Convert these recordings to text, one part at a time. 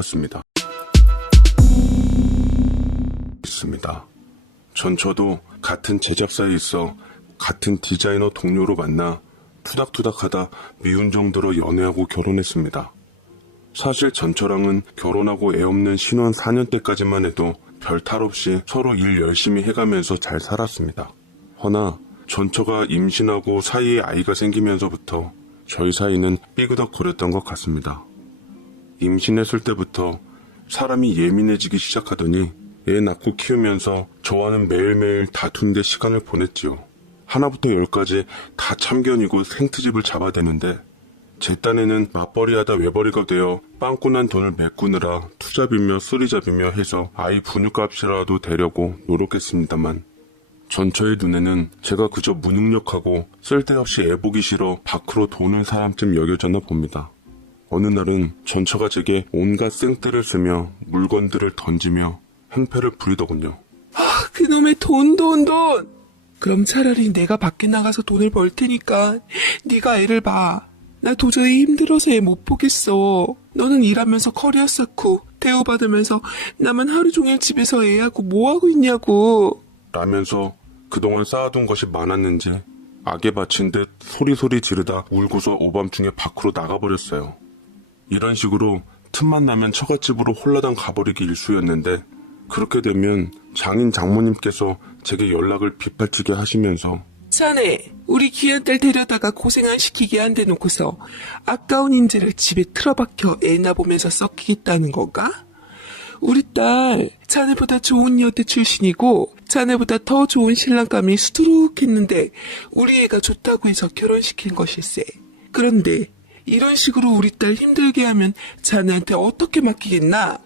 되었습니다. 전처도 같은 제작사에 있어 같은 디자이너 동료로 만나 투닥투닥하다 미운 정도로 연애하고 결혼했습니다. 사실 전처랑은 결혼하고 애 없는 신혼 4년 때까지만 해도 별 탈 없이 서로 일 열심히 해가면서 잘 살았습니다. 허나 전처가 임신하고 사이에 아이가 생기면서부터 저희 사이는 삐그덕거렸던 것 같습니다. 임신했을 때부터 사람이 예민해지기 시작하더니 애 낳고 키우면서 저와는 매일매일 다툰 데 시간을 보냈지요. 하나부터 10까지 다 참견이고 생트집을 잡아대는데 제 딴에는 맞벌이하다 외벌이가 되어 빵꾸난 돈을 메꾸느라 투잡이며 쓰리잡이며 해서 아이 분유값이라도 대려고 노력했습니다만 전처의 눈에는 제가 그저 무능력하고 쓸데없이 애보기 싫어 밖으로 도는 사람쯤 여겨졌나 봅니다. 어느 날은 전처가 제게 온갖 생떼를 쓰며 물건들을 던지며 행패를 부리더군요. 그놈의 돈. 그럼 차라리 내가 밖에 나가서 돈을 벌 테니까 네가 애를 봐. 나 도저히 힘들어서 애 못 보겠어. 너는 일하면서 커리어 쌓고 대우받으면서 나만 하루 종일 집에서 애하고 뭐하고 있냐고. 라면서 그동안 쌓아둔 것이 많았는지 악에 바친 듯 소리소리 지르다 울고서 오밤중에 밖으로 나가버렸어요. 이런 식으로 틈만 나면 처갓집으로 홀라당 가버리기 일쑤였는데 그렇게 되면 장인 장모님께서 제게 연락을 빗발치게 하시면서 자네, 우리 귀한 딸 데려다가 고생 안 시키게 안 대놓고서 아까운 인재를 집에 틀어박혀 애나 보면서 썩히겠다는 건가? 우리 딸 자네보다 좋은 여대 출신이고 자네보다 더 좋은 신랑감이 수두룩했는데 우리 애가 좋다고 해서 결혼시킨 것일세. 그런데 이런 식으로 우리 딸 힘들게 하면 자네한테 어떻게 맡기겠나?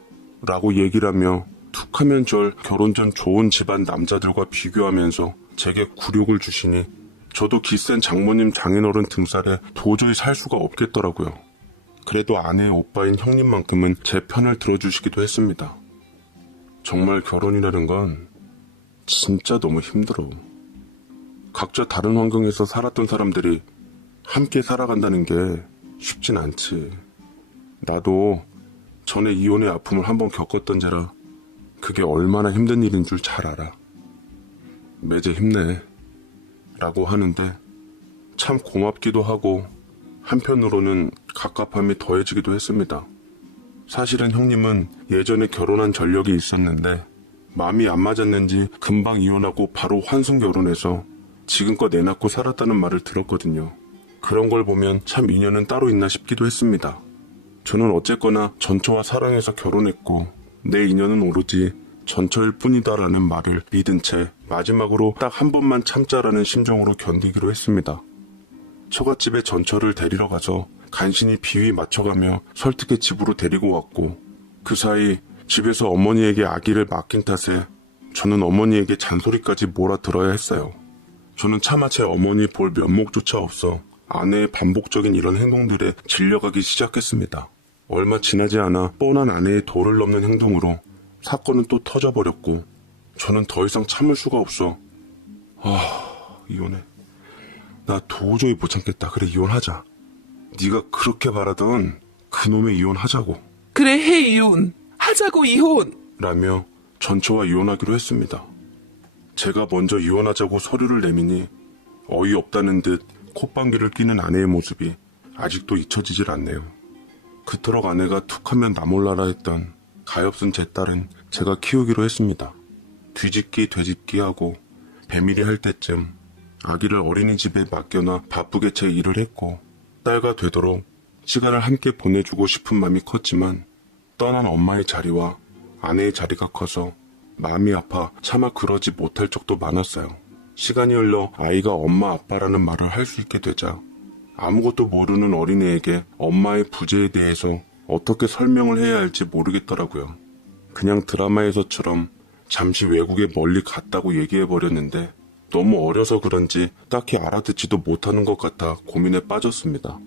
라고 얘기를 하며 툭하면 절 결혼 전 좋은 집안 남자들과 비교하면서 제게 굴욕을 주시니 저도 기센 장모님 장인어른 등살에 도저히 살 수가 없겠더라고요. 그래도 아내의 오빠인 형님만큼은 제 편을 들어주시기도 했습니다. 정말 결혼이라는 건 진짜 너무 힘들어. 각자 다른 환경에서 살았던 사람들이 함께 살아간다는 게 쉽진 않지. 나도 전에 이혼의 아픔을 한번 겪었던지라 그게 얼마나 힘든 일인 줄 잘 알아. 매제 힘내 라고 하는데 참 고맙기도 하고 한편으로는 갑갑함이 더해지기도 했습니다. 사실은 형님은 예전에 결혼한 전력이 있었는데 마음이 안 맞았는지 금방 이혼하고 바로 환승 결혼해서 지금껏 애 낳고 살았다는 말을 들었거든요. 그런 걸 보면 참 인연은 따로 있나 싶기도 했습니다. 저는 어쨌거나 전처와 사랑해서 결혼했고 내 인연은 오로지 전처일 뿐이다라는 말을 믿은 채 마지막으로 딱 한 번만 참자라는 심정으로 견디기로 했습니다. 처갓집에 전처를 데리러 가서 간신히 비위 맞춰가며 설득해 집으로 데리고 왔고 그 사이 집에서 어머니에게 아기를 맡긴 탓에 저는 어머니에게 잔소리까지 몰아들어야 했어요. 저는 차마 제 어머니 볼 면목조차 없어 아내의 반복적인 이런 행동들에 질려가기 시작했습니다. 얼마 지나지 않아 뻔한 아내의 도를 넘는 행동으로 사건은 또 터져버렸고 저는 더 이상 참을 수가 없어. 이혼해. 나 도저히 못 참겠다. 그래 이혼하자. 네가 그렇게 바라던 그놈의 이혼하자고. 그래 해 이혼. 하자고 이혼. 라며 전처와 이혼하기로 했습니다. 제가 먼저 이혼하자고 서류를 내미니 어이없다는 듯 콧방귀를 뀌는 아내의 모습이 아직도 잊혀지질 않네요. 그토록 아내가 툭하면 나 몰라라 했던 가엾은 제 딸은 제가 키우기로 했습니다. 뒤집기 되짚기 하고 배밀이 할 때쯤 아기를 어린이집에 맡겨놔 바쁘게 제 일을 했고 딸과 되도록 시간을 함께 보내주고 싶은 마음이 컸지만 떠난 엄마의 자리와 아내의 자리가 커서 마음이 아파 차마 그러지 못할 적도 많았어요. 시간이 흘러 아이가 엄마 아빠라는 말을 할 수 있게 되자 아무것도 모르는 어린애에게 엄마의 부재에 대해서 어떻게 설명을 해야 할지 모르겠더라고요. 그냥 드라마에서처럼 잠시 외국에 멀리 갔다고 얘기해버렸는데 너무 어려서 그런지 딱히 알아듣지도 못하는 것 같아 고민에 빠졌습니다.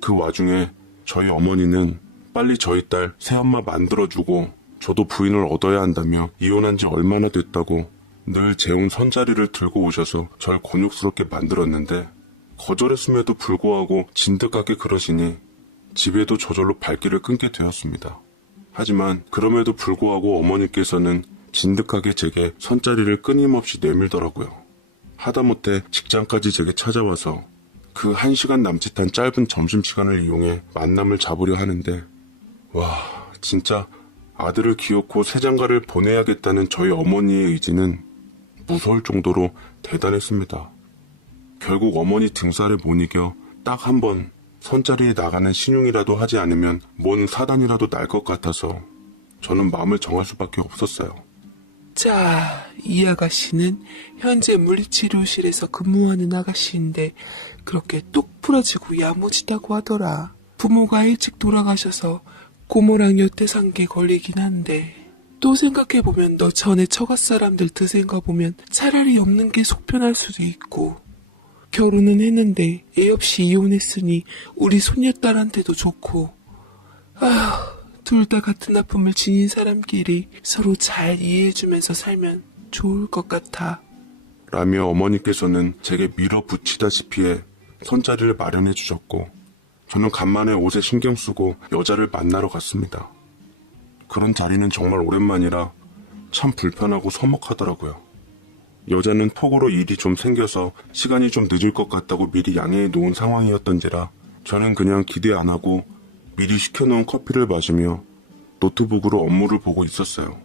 그 와중에 저희 어머니는 빨리 저희 딸 새엄마 만들어주고 저도 부인을 얻어야 한다며 이혼한 지 얼마나 됐다고 늘 재혼 선자리를 들고 오셔서 절 곤욕스럽게 만들었는데 거절했음에도 불구하고 진득하게 그러시니 집에도 저절로 발길을 끊게 되었습니다. 하지만 그럼에도 불구하고 어머니께서는 진득하게 제게 선자리를 끊임없이 내밀더라고요. 하다못해 직장까지 제게 찾아와서 그 1시간 남짓한 짧은 점심시간을 이용해 만남을 잡으려 하는데, 와, 진짜 아들을 기어코 새장가를 보내야겠다는 저희 어머니의 의지는 무서울 정도로 대단했습니다. 결국 어머니 등살에 못 이겨 딱 한 번 선자리에 나가는 신용이라도 하지 않으면 뭔 사단이라도 날 것 같아서 저는 마음을 정할 수밖에 없었어요. 자, 이 아가씨는 현재 물리치료실에서 근무하는 아가씨인데 그렇게 똑 부러지고 야무지다고 하더라. 부모가 일찍 돌아가셔서 고모랑 여태산게 걸리긴 한데, 또 생각해보면 너 전에 처갓 사람들 드센 거 보면 차라리 없는 게 속편할 수도 있고, 결혼은 했는데 애 없이 이혼했으니 우리 손녀딸한테도 좋고, 아휴, 둘 다 같은 아픔을 지닌 사람끼리 서로 잘 이해해주면서 살면 좋을 것 같아. 라며 어머니께서는 제게 밀어붙이다시피 해 선자리를 마련해 주셨고, 저는 간만에 옷에 신경 쓰고 여자를 만나러 갔습니다. 그런 자리는 정말 오랜만이라 참 불편하고 서먹하더라고요. 여자는 톡으로 일이 좀 생겨서 시간이 좀 늦을 것 같다고 미리 양해해 놓은 상황이었던지라 저는 그냥 기대 안 하고 미리 시켜놓은 커피를 마시며 노트북으로 업무를 보고 있었어요.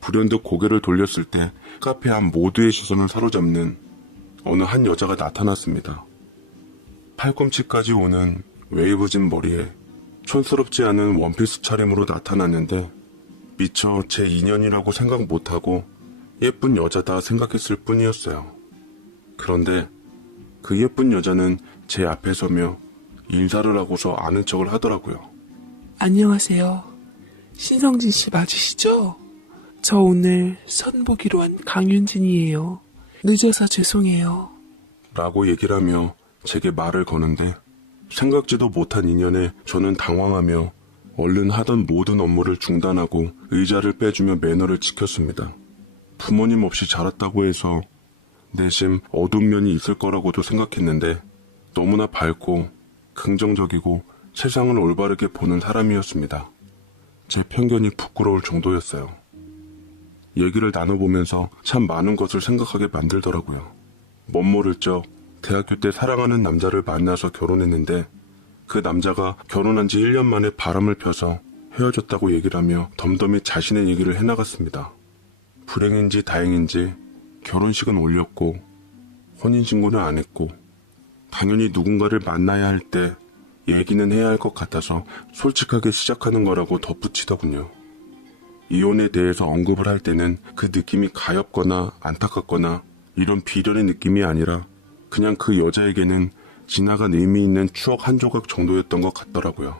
불현듯 고개를 돌렸을 때 카페 안 모두의 시선을 사로잡는 어느 한 여자가 나타났습니다. 팔꿈치까지 오는 웨이브진 머리에 촌스럽지 않은 원피스 차림으로 나타났는데 미처 제 인연이라고 생각 못하고 예쁜 여자다 생각했을 뿐이었어요. 그런데 그 예쁜 여자는 제 앞에 서며 인사를 하고서 아는 척을 하더라고요. 안녕하세요. 신성진 씨 맞으시죠? 저 오늘 선보기로 한 강윤진이에요. 늦어서 죄송해요. 라고 얘기를 하며 제게 말을 거는데 생각지도 못한 인연에 저는 당황하며 얼른 하던 모든 업무를 중단하고 의자를 빼주며 매너를 지켰습니다. 부모님 없이 자랐다고 해서 내심 어두운 면이 있을 거라고도 생각했는데 너무나 밝고 긍정적이고 세상을 올바르게 보는 사람이었습니다. 제 편견이 부끄러울 정도였어요. 얘기를 나눠보면서 참 많은 것을 생각하게 만들더라고요. 멋모를 적 대학교 때 사랑하는 남자를 만나서 결혼했는데 그 남자가 결혼한 지 1년 만에 바람을 펴서 헤어졌다고 얘기를 하며 덤덤히 자신의 얘기를 해나갔습니다. 불행인지 다행인지 결혼식은 올렸고 혼인신고는 안 했고 당연히 누군가를 만나야 할 때 얘기는 해야 할 것 같아서 솔직하게 시작하는 거라고 덧붙이더군요. 이혼에 대해서 언급을 할 때는 그 느낌이 가엽거나 안타깝거나 이런 비련의 느낌이 아니라 그냥 그 여자에게는 지나간 의미 있는 추억 한 조각 정도였던 것 같더라고요.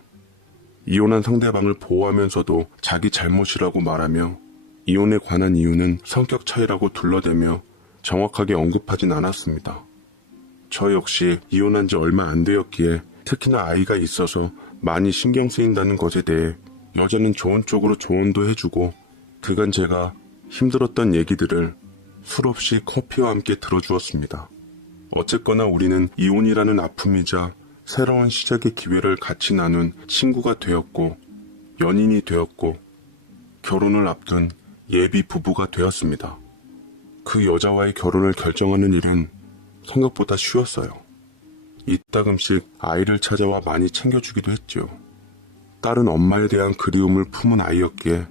이혼한 상대방을 보호하면서도 자기 잘못이라고 말하며 이혼에 관한 이유는 성격 차이라고 둘러대며 정확하게 언급하진 않았습니다. 저 역시 이혼한 지 얼마 안 되었기에 특히나 아이가 있어서 많이 신경 쓰인다는 것에 대해 여자는 좋은 쪽으로 조언도 해주고 그간 제가 힘들었던 얘기들을 술 없이 커피와 함께 들어주었습니다. 어쨌거나 우리는 이혼이라는 아픔이자 새로운 시작의 기회를 같이 나눈 친구가 되었고 연인이 되었고 결혼을 앞둔 예비 부부가 되었습니다. 그 여자와의 결혼을 결정하는 일은 생각보다 쉬웠어요. 이따금씩 아이를 찾아와 많이 챙겨주기도 했죠. 딸은 엄마에 대한 그리움을 품은 아이였기에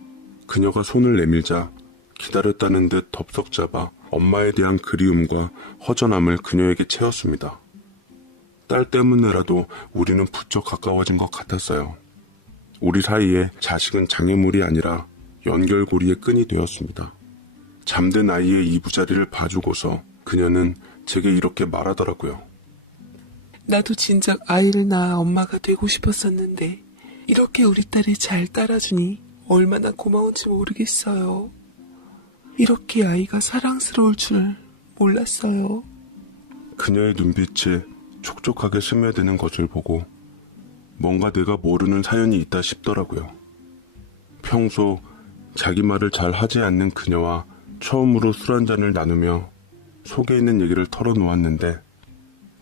그녀가 손을 내밀자 기다렸다는 듯 덥석 잡아 엄마에 대한 그리움과 허전함을 그녀에게 채웠습니다. 딸 때문에라도 우리는 부쩍 가까워진 것 같았어요. 우리 사이에 자식은 장애물이 아니라 연결고리의 끈이 되었습니다. 잠든 아이의 이부자리를 봐주고서 그녀는 제게 이렇게 말하더라고요. 나도 진작 아이를 낳아 엄마가 되고 싶었었는데 이렇게 우리 딸이 잘 따라주니 얼마나 고마운지 모르겠어요. 이렇게 아이가 사랑스러울 줄 몰랐어요. 그녀의 눈빛이 촉촉하게 스며드는 것을 보고 뭔가 내가 모르는 사연이 있다 싶더라고요. 평소 자기 말을 잘 하지 않는 그녀와 처음으로 술 한잔을 나누며 속에 있는 얘기를 털어놓았는데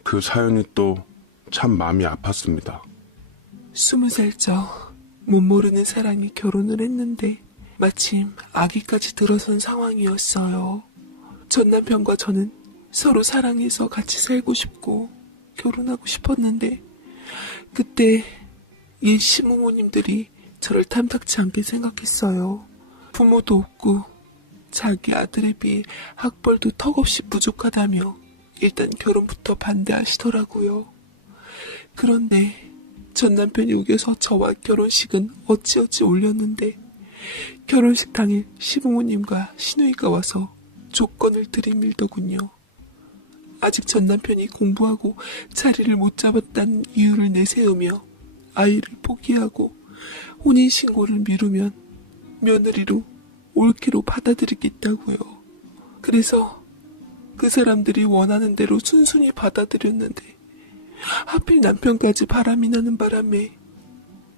그 사연이 또 참 마음이 아팠습니다. 20살 적 못 모르는 사람이 결혼을 했는데 마침 아기까지 들어선 상황이었어요. 전 남편과 저는 서로 사랑해서 같이 살고 싶고 결혼하고 싶었는데 그때 옛 시부모님들이 저를 탐탁치 않게 생각했어요. 부모도 없고 자기 아들에 비해 학벌도 턱없이 부족하다며 일단 결혼부터 반대하시더라고요. 그런데 전 남편이 우겨서 저와 결혼식은 어찌어찌 올렸는데 결혼식 당일 시부모님과 시누이가 와서 조건을 들이밀더군요. 아직 전 남편이 공부하고 자리를 못 잡았다는 이유를 내세우며 아이를 포기하고 혼인신고를 미루면 며느리로 올케로 받아들이겠다고요. 그래서 그 사람들이 원하는 대로 순순히 받아들였는데 하필 남편까지 바람이 나는 바람에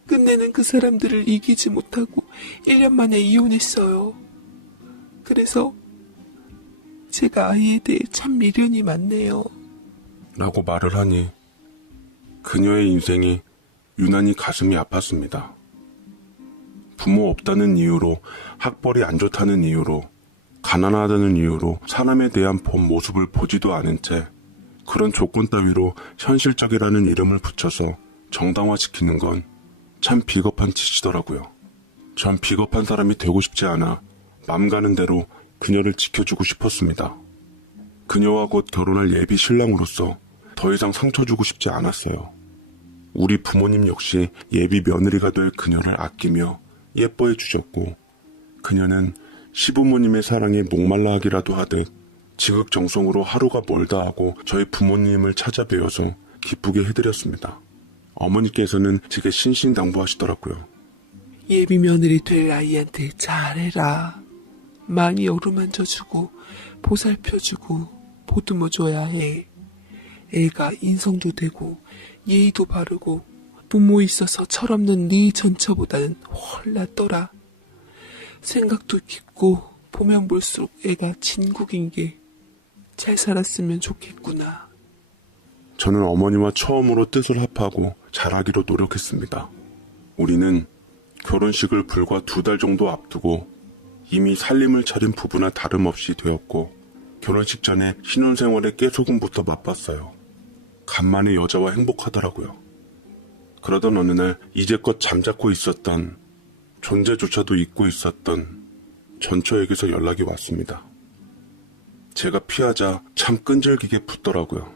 끝내는 그 사람들을 이기지 못하고 1년 만에 이혼했어요. 그래서 제가 아이에 대해 참 미련이 많네요. 라고 말을 하니 그녀의 인생이 유난히 가슴이 아팠습니다. 부모 없다는 이유로, 학벌이 안 좋다는 이유로, 가난하다는 이유로 사람에 대한 본 모습을 보지도 않은 채 그런 조건 따위로 현실적이라는 이름을 붙여서 정당화시키는 건 참 비겁한 짓이더라고요. 전 비겁한 사람이 되고 싶지 않아 맘 가는 대로 그녀를 지켜주고 싶었습니다. 그녀와 곧 결혼할 예비 신랑으로서 더 이상 상처 주고 싶지 않았어요. 우리 부모님 역시 예비 며느리가 될 그녀를 아끼며 예뻐해 주셨고 그녀는 시부모님의 사랑에 목말라 하기라도 하듯 지극정성으로 하루가 멀다 하고 저희 부모님을 찾아뵈어서 기쁘게 해드렸습니다. 어머니께서는 제게 신신당부하시더라고요. 예비 며느리 될 아이한테 잘해라. 많이 어루만져주고 보살펴주고 보듬어줘야 해. 애가 인성도 되고 예의도 바르고 부모 있어서 철없는 네 전처보다는 훨 낫더라. 생각도 깊고 보면 볼수록 애가 진국인 게 잘 살았으면 좋겠구나. 저는 어머니와 처음으로 뜻을 합하고 잘하기로 노력했습니다. 우리는 결혼식을 불과 2달 정도 앞두고 이미 살림을 차린 부부나 다름없이 되었고 결혼식 전에 신혼생활의 깨소금부터 맛봤어요. 간만에 여자와 행복하더라고요. 그러던 어느 날 이제껏 잠자코 있었던, 존재조차도 잊고 있었던 전처에게서 연락이 왔습니다. 제가 피하자 참 끈질기게 붙더라고요.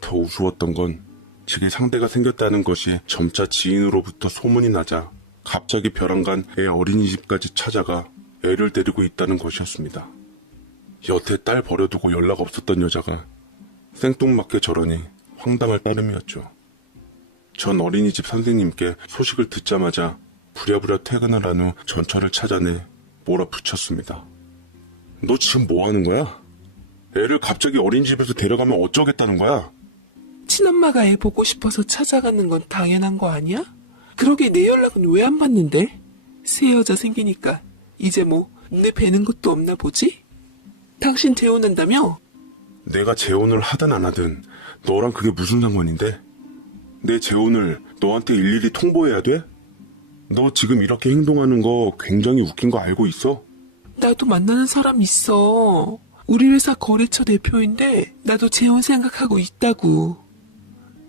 더 우스웠던 건 제게 상대가 생겼다는 것이 점차 지인으로부터 소문이 나자 갑자기 벼랑간 애 어린이집까지 찾아가 애를 데리고 있다는 것이었습니다. 여태 딸 버려두고 연락 없었던 여자가 생뚱맞게 저러니 황당할 따름이었죠. 전 어린이집 선생님께 소식을 듣자마자 부랴부랴 퇴근을 한 후 전처를 찾아내 몰아붙였습니다. 너 지금 뭐 하는 거야? 애를 갑자기 어린이집에서 데려가면 어쩌겠다는 거야? 친엄마가 애 보고 싶어서 찾아가는 건 당연한 거 아니야? 그러게 내 연락은 왜 안 받는데? 새 여자 생기니까 이제 뭐 내 뵈는 것도 없나 보지? 당신 재혼한다며? 내가 재혼을 하든 안 하든 너랑 그게 무슨 상관인데? 내 재혼을 너한테 일일이 통보해야 돼? 너 지금 이렇게 행동하는 거 굉장히 웃긴 거 알고 있어? 나도 만나는 사람 있어. 우리 회사 거래처 대표인데 나도 재혼 생각하고 있다고.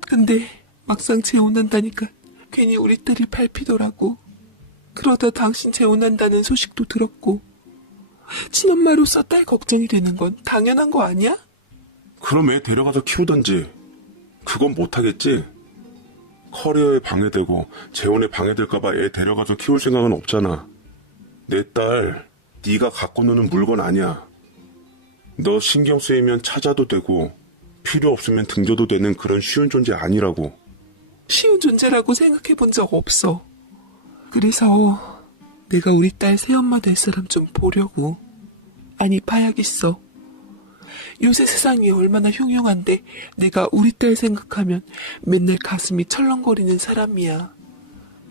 근데 막상 재혼한다니까 괜히 우리 딸이 밟히더라고. 그러다 당신 재혼한다는 소식도 들었고 친엄마로서 딸 걱정이 되는 건 당연한 거 아니야? 그럼 애 데려가서 키우던지. 그건 못하겠지? 커리어에 방해되고 재혼에 방해될까봐 애 데려가서 키울 생각은 없잖아. 내 딸 네가 갖고 노는 물건 아니야. 너 신경 쓰이면 찾아도 되고 필요 없으면 등져도 되는 그런 쉬운 존재 아니라고. 쉬운 존재라고 생각해 본 적 없어. 그래서 내가 우리 딸 새엄마 될 사람 좀 보려고. 아니 봐야겠어. 요새 세상이 얼마나 흉흉한데 내가 우리 딸 생각하면 맨날 가슴이 철렁거리는 사람이야.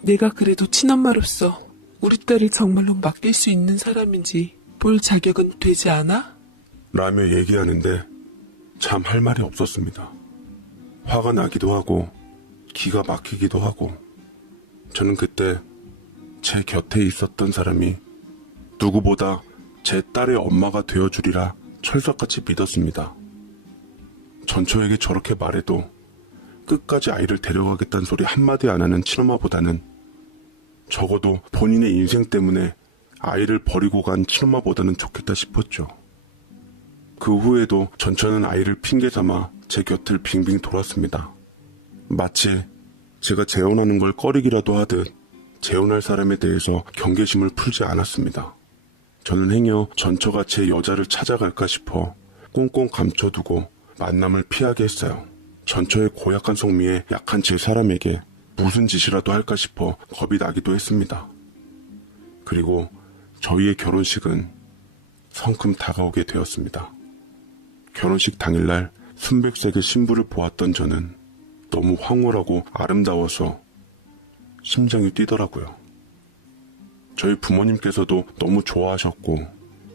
내가 그래도 친엄마로서 우리 딸을 정말로 맡길 수 있는 사람인지 볼 자격은 되지 않아? 라며 얘기하는데 참 할 말이 없었습니다. 화가 나기도 하고 기가 막히기도 하고 저는 그때 제 곁에 있었던 사람이 누구보다 제 딸의 엄마가 되어주리라 철석같이 믿었습니다. 전처에게 저렇게 말해도 끝까지 아이를 데려가겠다는 소리 한마디 안 하는 친엄마보다는 적어도 본인의 인생 때문에 아이를 버리고 간 친엄마보다는 좋겠다 싶었죠. 그 후에도 전처는 아이를 핑계 삼아 제 곁을 빙빙 돌았습니다. 마치 제가 재혼하는 걸 꺼리기라도 하듯 재혼할 사람에 대해서 경계심을 풀지 않았습니다. 저는 행여 전처가 제 여자를 찾아갈까 싶어 꽁꽁 감춰두고 만남을 피하게 했어요. 전처의 고약한 성미에 약한 제 사람에게 무슨 짓이라도 할까 싶어 겁이 나기도 했습니다. 그리고 저희의 결혼식은 성큼 다가오게 되었습니다. 결혼식 당일날 순백색의 신부를 보았던 저는 너무 황홀하고 아름다워서 심장이 뛰더라고요. 저희 부모님께서도 너무 좋아하셨고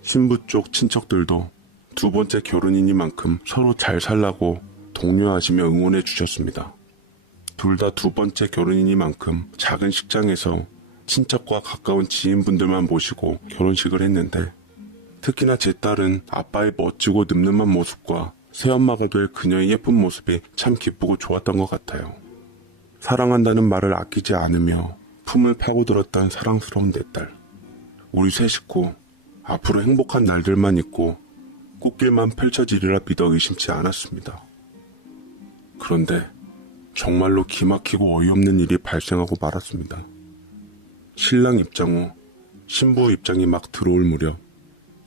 신부 쪽 친척들도 두 번째 결혼이니만큼 서로 잘 살라고 독려하시며 응원해 주셨습니다. 둘 다 두 번째 결혼이니만큼 작은 식장에서 친척과 가까운 지인분들만 모시고 결혼식을 했는데 특히나 제 딸은 아빠의 멋지고 늠름한 모습과 새엄마가 될 그녀의 예쁜 모습이 참 기쁘고 좋았던 것 같아요. 사랑한다는 말을 아끼지 않으며 품을 파고들었던 사랑스러운 내 딸. 우리 세 식구 앞으로 행복한 날들만 있고 꽃길만 펼쳐지리라 믿어 의심치 않았습니다. 그런데 정말로 기막히고 어이없는 일이 발생하고 말았습니다. 신랑 입장 후 신부 입장이 막 들어올 무렵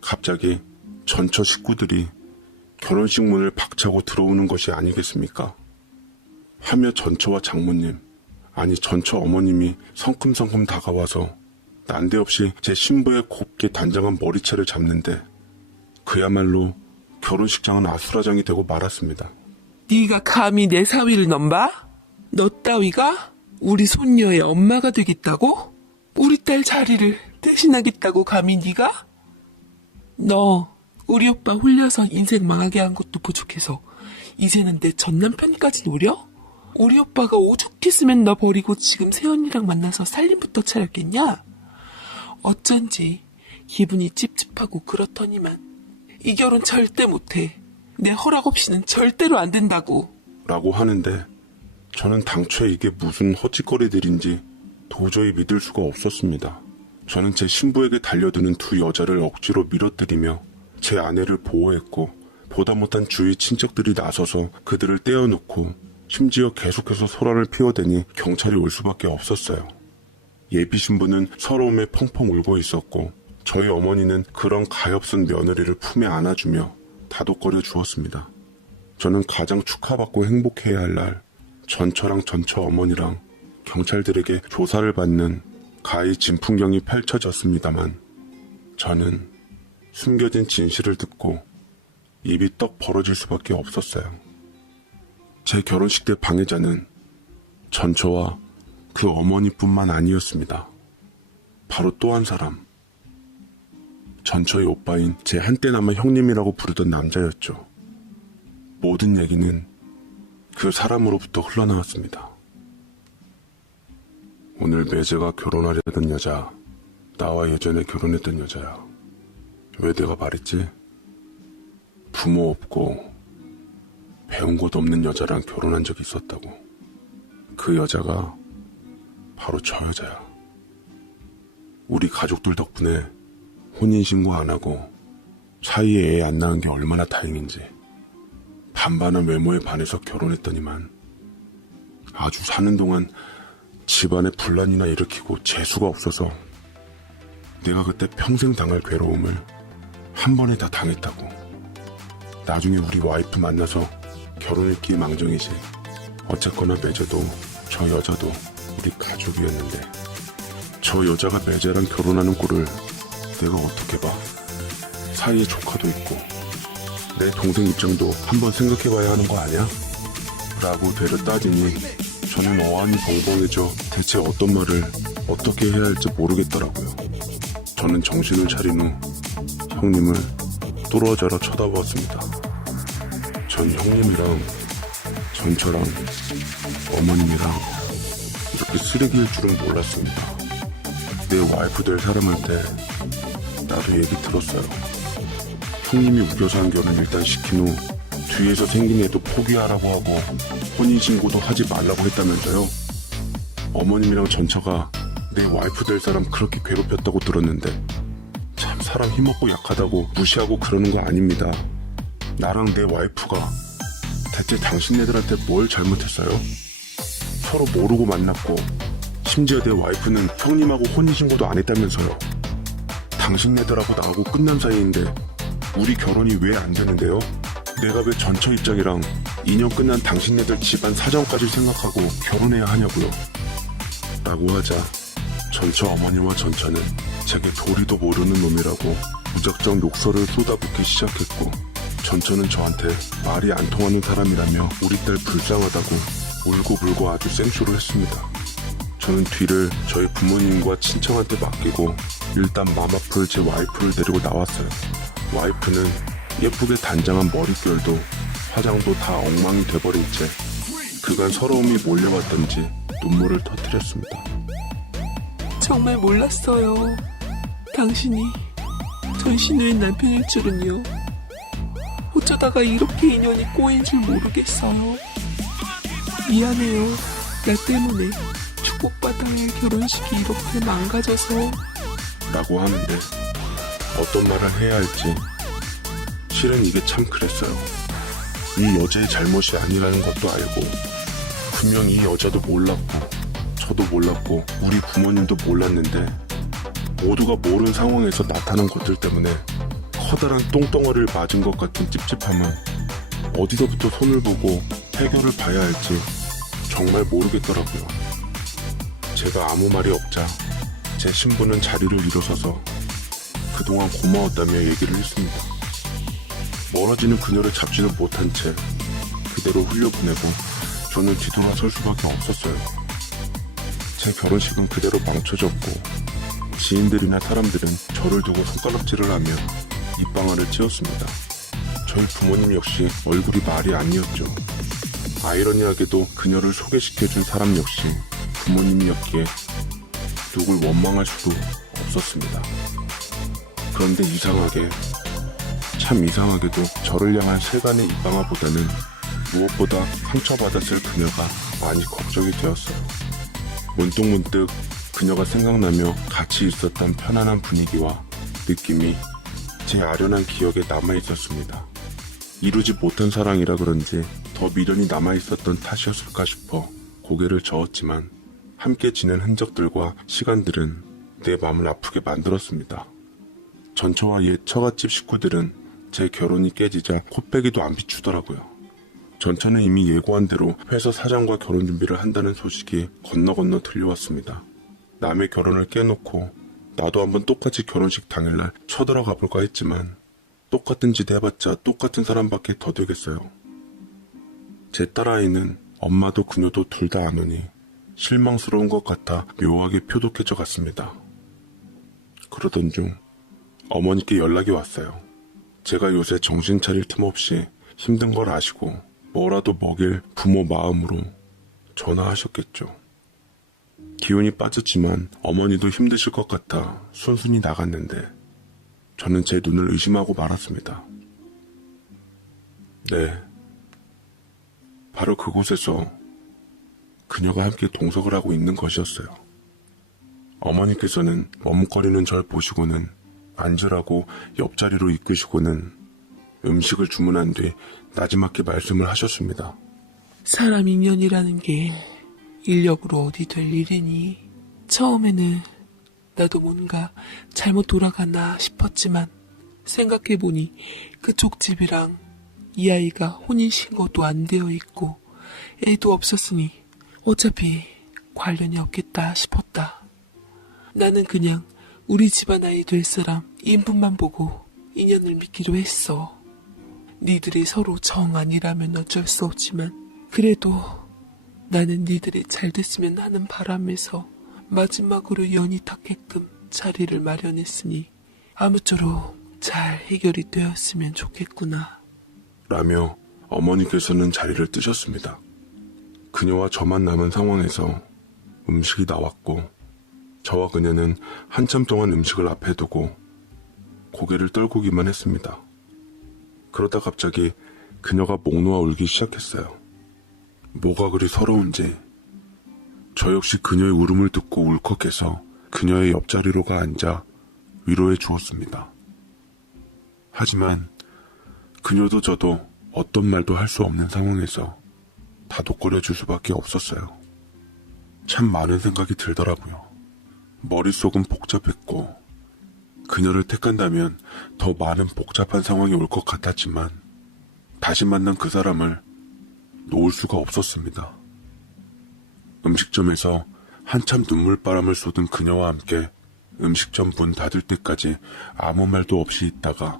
갑자기 전처 식구들이 결혼식 문을 박차고 들어오는 것이 아니겠습니까? 하며 전처와 장모님, 아니 전처 어머님이 성큼성큼 다가와서 난데없이 제 신부의 곱게 단정한 머리채를 잡는데 그야말로 결혼식장은 아수라장이 되고 말았습니다. 네가 감히 내 사위를 넘봐? 너 따위가 우리 손녀의 엄마가 되겠다고? 우리 딸 자리를 대신하겠다고 감히 네가? 너 우리 오빠 홀려서 인생 망하게 한 것도 부족해서 이제는 내 전남편까지 노려? 우리 오빠가 오죽했으면 너 버리고 지금 새언니랑 만나서 살림부터 차렸겠냐? 어쩐지 기분이 찝찝하고 그렇더니만 이 결혼 절대 못해. 내 허락 없이는 절대로 안 된다고. 라고 하는데 저는 당초에 이게 무슨 헛짓거리들인지 도저히 믿을 수가 없었습니다. 저는 제 신부에게 달려드는 두 여자를 억지로 밀어뜨리며 제 아내를 보호했고 보다 못한 주위 친척들이 나서서 그들을 떼어놓고 심지어 계속해서 소란을 피워대니 경찰이 올 수밖에 없었어요. 예비 신부는 서러움에 펑펑 울고 있었고 저희 어머니는 그런 가엾은 며느리를 품에 안아주며 다독거려 주었습니다. 저는 가장 축하받고 행복해야 할 날 전처랑 전처 어머니랑 경찰들에게 조사를 받는 가히 진풍경이 펼쳐졌습니다만 저는 숨겨진 진실을 듣고 입이 떡 벌어질 수밖에 없었어요. 제 결혼식 때 방해자는 전처와 그 어머니뿐만 아니었습니다. 바로 또 한 사람, 전처의 오빠인 제 한때나마 형님이라고 부르던 남자였죠. 모든 얘기는 그 사람으로부터 흘러나왔습니다. 오늘 매제가 결혼하려던 여자, 나와 예전에 결혼했던 여자야. 왜 내가 말했지? 부모 없고 배운 곳 없는 여자랑 결혼한 적이 있었다고. 그 여자가 바로 저 여자야. 우리 가족들 덕분에 혼인신고 안 하고 사이에 애 안 낳은 게 얼마나 다행인지. 반반한 외모에 반해서 결혼했더니만 아주 사는 동안 집안에 분란이나 일으키고 재수가 없어서 내가 그때 평생 당할 괴로움을 한 번에 다 당했다고. 나중에 우리 와이프 만나서 결혼했기 망정이지. 어쨌거나 매제도 저 여자도 우리 가족이었는데 저 여자가 매제랑 결혼하는 꼴을 내가 어떻게 봐. 사이에 조카도 있고 내 동생 입장도 한번 생각해봐야 하는 거 아니야? 라고 되려 따지니 저는 어안이 벙벙해져 대체 어떤 말을 어떻게 해야 할지 모르겠더라고요. 저는 정신을 차린 후 형님을 뚫어져라 쳐다보았습니다. 전 형님이랑 전처랑 어머님이랑 이렇게 쓰레기일 줄은 몰랐습니다. 내 와이프 될 사람한테 나도 얘기 들었어요. 형님이 우겨서 한 결혼 일단 시킨 후 뒤에서 생긴 애도 포기하라고 하고 혼인신고도 하지 말라고 했다면서요. 어머님이랑 전처가 내 와이프 될 사람 그렇게 괴롭혔다고 들었는데 참 사람 힘없고 약하다고 무시하고 그러는 거 아닙니다. 나랑 내 와이프가 대체 당신네들한테 뭘 잘못했어요? 서로 모르고 만났고 심지어 내 와이프는 형님하고 혼인신고도 안 했다면서요. 당신네들하고 나하고 끝난 사이인데 우리 결혼이 왜 안 되는데요? 내가 왜 전처 입장이랑 2년 끝난 당신네들 집안 사정까지 생각하고 결혼해야 하냐고요. 라고 하자 전처 어머니와 전처는 제게 도리도 모르는 놈이라고 무작정 욕설을 쏟아붓기 시작했고 전처는 저한테 말이 안 통하는 사람이라며 우리 딸 불쌍하다고 울고불고 아주 생쇼를 했습니다. 저는 뒤를 저희 부모님과 친척한테 맡기고 일단 맘 아플 제 와이프를 데리고 나왔어요. 와이프는 예쁘게 단장한 머릿결도 화장도 다 엉망이 돼버린 채 그간 서러움이 몰려왔던지 눈물을 터뜨렸습니다. 정말 몰랐어요. 당신이 전 신우의 남편일 줄은요. 어쩌다가 이렇게 인연이 꼬인 줄 모르겠어요. 미안해요. 나 때문에 축복받아야 할 결혼식이 이렇게 망가져서. 라고 하는데 어떤 말을 해야 할지 실은 이게 참 그랬어요. 이 여자의 잘못이 아니라는 것도 알고 분명 이 여자도 몰랐고 저도 몰랐고 우리 부모님도 몰랐는데 모두가 모르는 상황에서 나타난 것들 때문에 커다란 똥덩어리를 맞은 것 같은 찝찝함은 어디서부터 손을 보고 해결을 봐야 할지 정말 모르겠더라고요. 제가 아무 말이 없자 제 신부는 자리를 일어서서 그동안 고마웠다며 얘기를 했습니다. 멀어지는 그녀를 잡지는 못한 채 그대로 흘려보내고 저는 뒤돌아설 수밖에 없었어요. 제 결혼식은 그대로 망쳐졌고 지인들이나 사람들은 저를 두고 손가락질을 하며 입방아를 찧었습니다. 저희 부모님 역시 얼굴이 말이 아니었죠. 아이러니하게도 그녀를 소개시켜준 사람 역시 부모님이었기에 누굴 원망할 수도 없었습니다. 그런데 참 이상하게도 저를 향한 세간의 입방아보다는 무엇보다 상처받았을 그녀가 많이 걱정이 되었어요. 문득문득 그녀가 생각나며 같이 있었던 편안한 분위기와 느낌이 제 아련한 기억에 남아있었습니다. 이루지 못한 사랑이라 그런지 더 미련이 남아있었던 탓이었을까 싶어 고개를 저었지만 함께 지낸 흔적들과 시간들은 내 마음을 아프게 만들었습니다. 전처와 옛 처갓집 식구들은 제 결혼이 깨지자 코빼기도 안 비추더라고요. 전처는 이미 예고한 대로 회사 사장과 결혼 준비를 한다는 소식이 건너 들려왔습니다. 남의 결혼을 깨놓고 나도 한번 똑같이 결혼식 당일날 쳐들어가 볼까 했지만 똑같은 짓 해봤자 똑같은 사람밖에 더 되겠어요. 제 딸아이는 엄마도 그녀도 둘 다 안 오니 실망스러운 것 같아 묘하게 표독해져 갔습니다. 그러던 중 어머니께 연락이 왔어요. 제가 요새 정신 차릴 틈 없이 힘든 걸 아시고 뭐라도 먹일 부모 마음으로 전화하셨겠죠. 기운이 빠졌지만 어머니도 힘드실 것 같아 순순히 나갔는데 저는 제 눈을 의심하고 말았습니다. 네, 바로 그곳에서 그녀가 함께 동석을 하고 있는 것이었어요. 어머니께서는 머뭇거리는 절 보시고는 앉으라고 옆자리로 이끄시고는 음식을 주문한 뒤 나지막히 말씀을 하셨습니다. 사람 인연이라는 게 인력으로 어디 될 일이니. 처음에는 나도 뭔가 잘못 돌아갔나 싶었지만 생각해보니 그쪽 집이랑 이 아이가 혼인신고도 안 되어 있고 애도 없었으니 어차피 관련이 없겠다 싶었다. 나는 그냥 우리 집안 아이 될 사람 인품만 보고 인연을 믿기로 했어. 니들이 서로 정 아니라면 어쩔 수 없지만 그래도 나는 니들이 잘 됐으면 하는 바람에서 마지막으로 연이 닿게끔 자리를 마련했으니 아무쪼록 잘 해결이 되었으면 좋겠구나. 라며 어머니께서는 자리를 뜨셨습니다. 그녀와 저만 남은 상황에서 음식이 나왔고 저와 그녀는 한참 동안 음식을 앞에 두고 고개를 떨구기만 했습니다. 그러다 갑자기 그녀가 목 놓아 울기 시작했어요. 뭐가 그리 서러운지 저 역시 그녀의 울음을 듣고 울컥해서 그녀의 옆자리로 가 앉아 위로해 주었습니다. 하지만 그녀도 저도 어떤 말도 할 수 없는 상황에서 다독거려 줄 수밖에 없었어요. 참 많은 생각이 들더라고요. 머릿속은 복잡했고 그녀를 택한다면 더 많은 복잡한 상황이 올 것 같았지만 다시 만난 그 사람을 놓을 수가 없었습니다. 음식점에서 한참 눈물바람을 쏟은 그녀와 함께 음식점 문 닫을 때까지 아무 말도 없이 있다가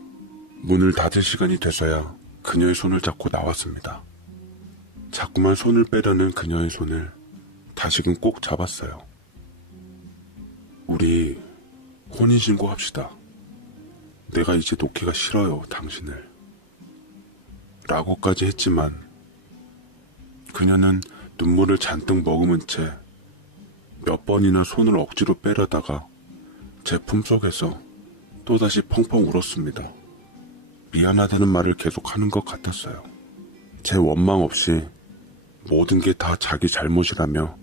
문을 닫을 시간이 돼서야 그녀의 손을 잡고 나왔습니다. 자꾸만 손을 빼려는 그녀의 손을 다시금 꼭 잡았어요. 우리 혼인신고 합시다. 내가 이제 놓기가 싫어요, 당신을. 라고까지 했지만 그녀는 눈물을 잔뜩 머금은 채 몇 번이나 손을 억지로 빼려다가 제 품속에서 또다시 펑펑 울었습니다. 미안하다는 말을 계속하는 것 같았어요. 제 원망 없이 모든 게 다 자기 잘못이라며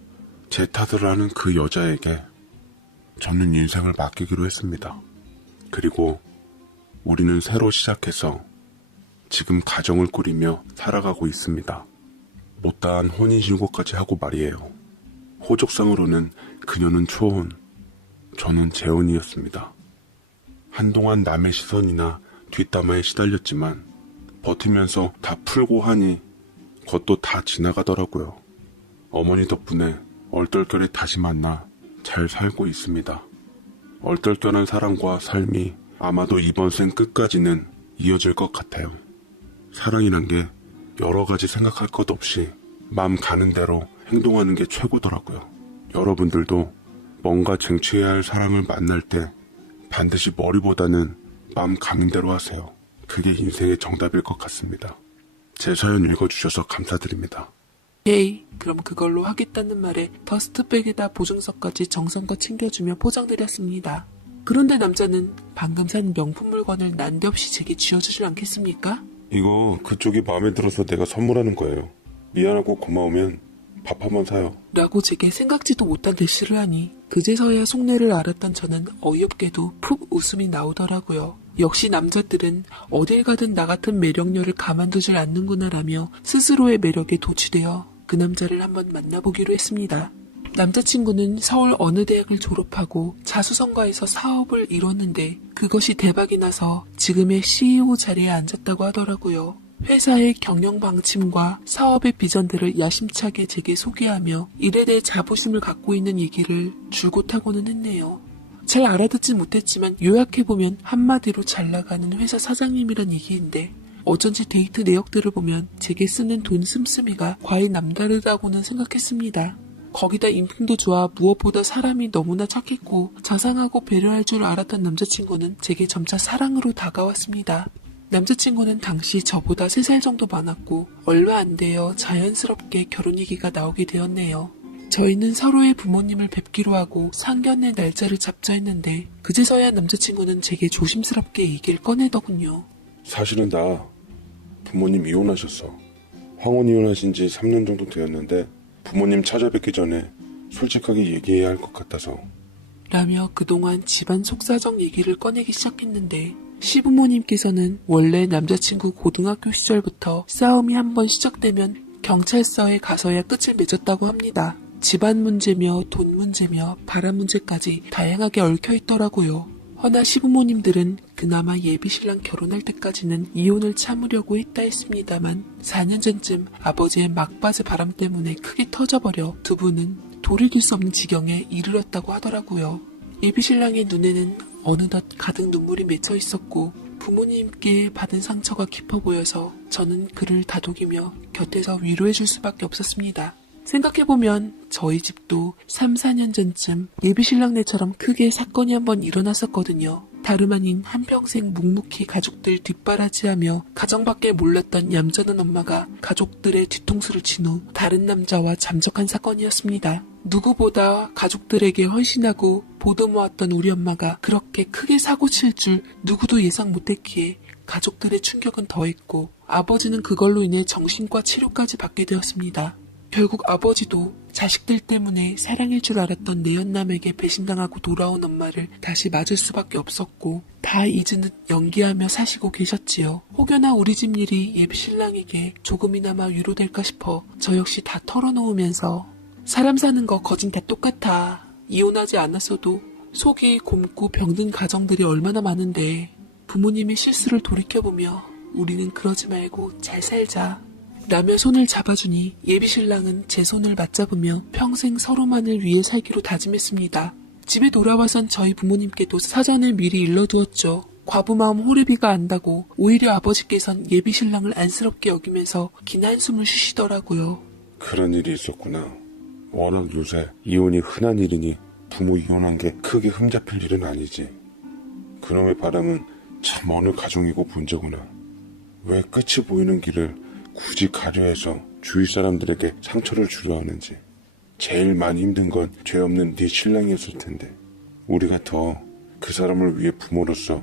제 탓을 하는 그 여자에게 저는 인생을 맡기기로 했습니다. 그리고 우리는 새로 시작해서 지금 가정을 꾸리며 살아가고 있습니다. 못다한 혼인신고까지 하고 말이에요. 호적상으로는 그녀는 초혼, 저는 재혼이었습니다. 한동안 남의 시선이나 뒷담화에 시달렸지만 버티면서 다 풀고 하니 그것도 다 지나가더라고요. 어머니 덕분에 얼떨결에 다시 만나 잘 살고 있습니다. 얼떨결한 사랑과 삶이 아마도 이번 생 끝까지는 이어질 것 같아요. 사랑이란 게 여러 가지 생각할 것 없이 마음 가는 대로 행동하는 게 최고더라고요. 여러분들도 뭔가 쟁취해야 할 사람을 만날 때 반드시 머리보다는 마음 가는 대로 하세요. 그게 인생의 정답일 것 같습니다. 제 사연 읽어주셔서 감사드립니다. 헤이, 그럼 그걸로 하겠다는 말에 더스트백에다 보증서까지 정성껏 챙겨주며 포장드렸습니다. 그런데 남자는 방금 산 명품 물건을 난데없이 제게 쥐어주질 않겠습니까? 이거 그쪽이 마음에 들어서 내가 선물하는 거예요. 미안하고 고마우면 밥 한번 사요. 라고 제게 생각지도 못한 대시를 하니 그제서야 속내를 알았던 저는 어이없게도 푹 웃음이 나오더라고요. 역시 남자들은 어딜 가든 나 같은 매력녀를 가만두질 않는구나라며 스스로의 매력에 도취되어 그 남자를 한번 만나보기로 했습니다. 남자친구는 서울 어느 대학을 졸업하고 자수성가해서 사업을 이뤘는데 그것이 대박이 나서 지금의 CEO 자리에 앉았다고 하더라고요. 회사의 경영 방침과 사업의 비전들을 야심차게 제게 소개하며 일에 대해 자부심을 갖고 있는 얘기를 줄곧 하고는 했네요. 잘 알아듣진 못했지만 요약해보면 한마디로 잘나가는 회사 사장님이란 얘기인데 어쩐지 데이트 내역들을 보면 제게 쓰는 돈 씀씀이가 과히 남다르다고는 생각했습니다. 거기다 인품도 좋아 무엇보다 사람이 너무나 착했고 자상하고 배려할 줄 알았던 남자친구는 제게 점차 사랑으로 다가왔습니다. 남자친구는 당시 저보다 3살 정도 많았고 얼마 안 되어 자연스럽게 결혼 얘기가 나오게 되었네요. 저희는 서로의 부모님을 뵙기로 하고 상견례 날짜를 잡자 했는데 그제서야 남자친구는 제게 조심스럽게 얘기를 꺼내더군요. 사실은 나 부모님 이혼하셨어. 황혼 이혼하신 지 3년 정도 되었는데 부모님 찾아뵙기 전에 솔직하게 얘기해야 할 것 같아서. 라며 그동안 집안 속사정 얘기를 꺼내기 시작했는데 시부모님께서는 원래 남자친구 고등학교 시절부터 싸움이 한번 시작되면 경찰서에 가서야 끝을 맺었다고 합니다. 집안 문제며 돈 문제며 바람 문제까지 다양하게 얽혀있더라고요. 허나 시부모님들은 그나마 예비신랑 결혼할 때까지는 이혼을 참으려고 했다 했습니다만 4년 전쯤 아버지의 막바지 바람 때문에 크게 터져버려 두 분은 돌이킬 수 없는 지경에 이르렀다고 하더라고요. 예비신랑의 눈에는 어느덧 가득 눈물이 맺혀 있었고 부모님께 받은 상처가 깊어 보여서 저는 그를 다독이며 곁에서 위로해줄 수밖에 없었습니다. 생각해보면 저희 집도 3, 4년 전쯤 예비신랑네처럼 크게 사건이 한번 일어났었거든요. 다름 아닌 한평생 묵묵히 가족들 뒷바라지하며 가정밖에 몰랐던 얌전한 엄마가 가족들의 뒤통수를 친 후 다른 남자와 잠적한 사건이었습니다. 누구보다 가족들에게 헌신하고 보듬어왔던 우리 엄마가 그렇게 크게 사고칠 줄 누구도 예상 못했기에 가족들의 충격은 더했고 아버지는 그걸로 인해 정신과 치료까지 받게 되었습니다. 결국 아버지도 자식들 때문에 사랑일 줄 알았던 내연남에게 배신당하고 돌아온 엄마를 다시 맞을 수밖에 없었고 다 잊은 듯 연기하며 사시고 계셨지요. 혹여나 우리 집 일이 예비신랑에게 조금이나마 위로될까 싶어 저 역시 다 털어놓으면서 사람 사는 거 거진 다 똑같아. 이혼하지 않았어도 속이 곪고 병든 가정들이 얼마나 많은데 부모님의 실수를 돌이켜보며 우리는 그러지 말고 잘 살자 라며 손을 잡아주니 예비신랑은 제 손을 맞잡으며 평생 서로만을 위해 살기로 다짐했습니다. 집에 돌아와선 저희 부모님께도 사전에 미리 일러두었죠. 과부마음 호르비가 안다고 오히려 아버지께선 예비신랑을 안쓰럽게 여기면서 긴 한숨을 쉬시더라고요. 그런 일이 있었구나. 워낙 요새 이혼이 흔한 일이니 부모 이혼한 게 크게 흠잡힐 일은 아니지. 그놈의 바람은 참 어느 가정이고 문제구나. 왜 끝이 보이는 길을 굳이 가려 해서 주위 사람들에게 상처를 주려 하는지. 제일 많이 힘든 건 죄 없는 네 신랑이었을 텐데 우리가 더 그 사람을 위해 부모로서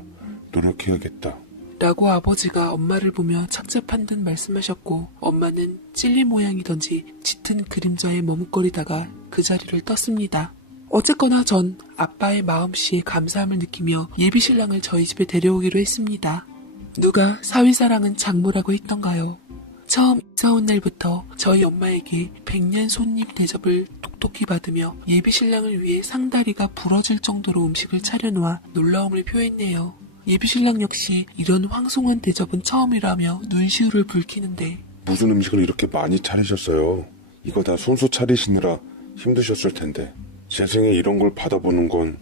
노력해야겠다. 라고 아버지가 엄마를 보며 착잡한 듯 말씀하셨고 엄마는 찔리 모양이던지 짙은 그림자에 머뭇거리다가 그 자리를 떴습니다. 어쨌거나 전 아빠의 마음씨에 감사함을 느끼며 예비신랑을 저희 집에 데려오기로 했습니다. 누가 사위사랑은 장모라고 했던가요? 처음 이사 온 날부터 저희 엄마에게 백년 손님 대접을 똑똑히 받으며 예비신랑을 위해 상다리가 부러질 정도로 음식을 차려놓아 놀라움을 표했네요. 예비신랑 역시 이런 황송한 대접은 처음이라며 눈시울을 붉히는데 무슨 음식을 이렇게 많이 차리셨어요? 이거 다 손수 차리시느라 힘드셨을 텐데 제 생에 이런 걸 받아보는 건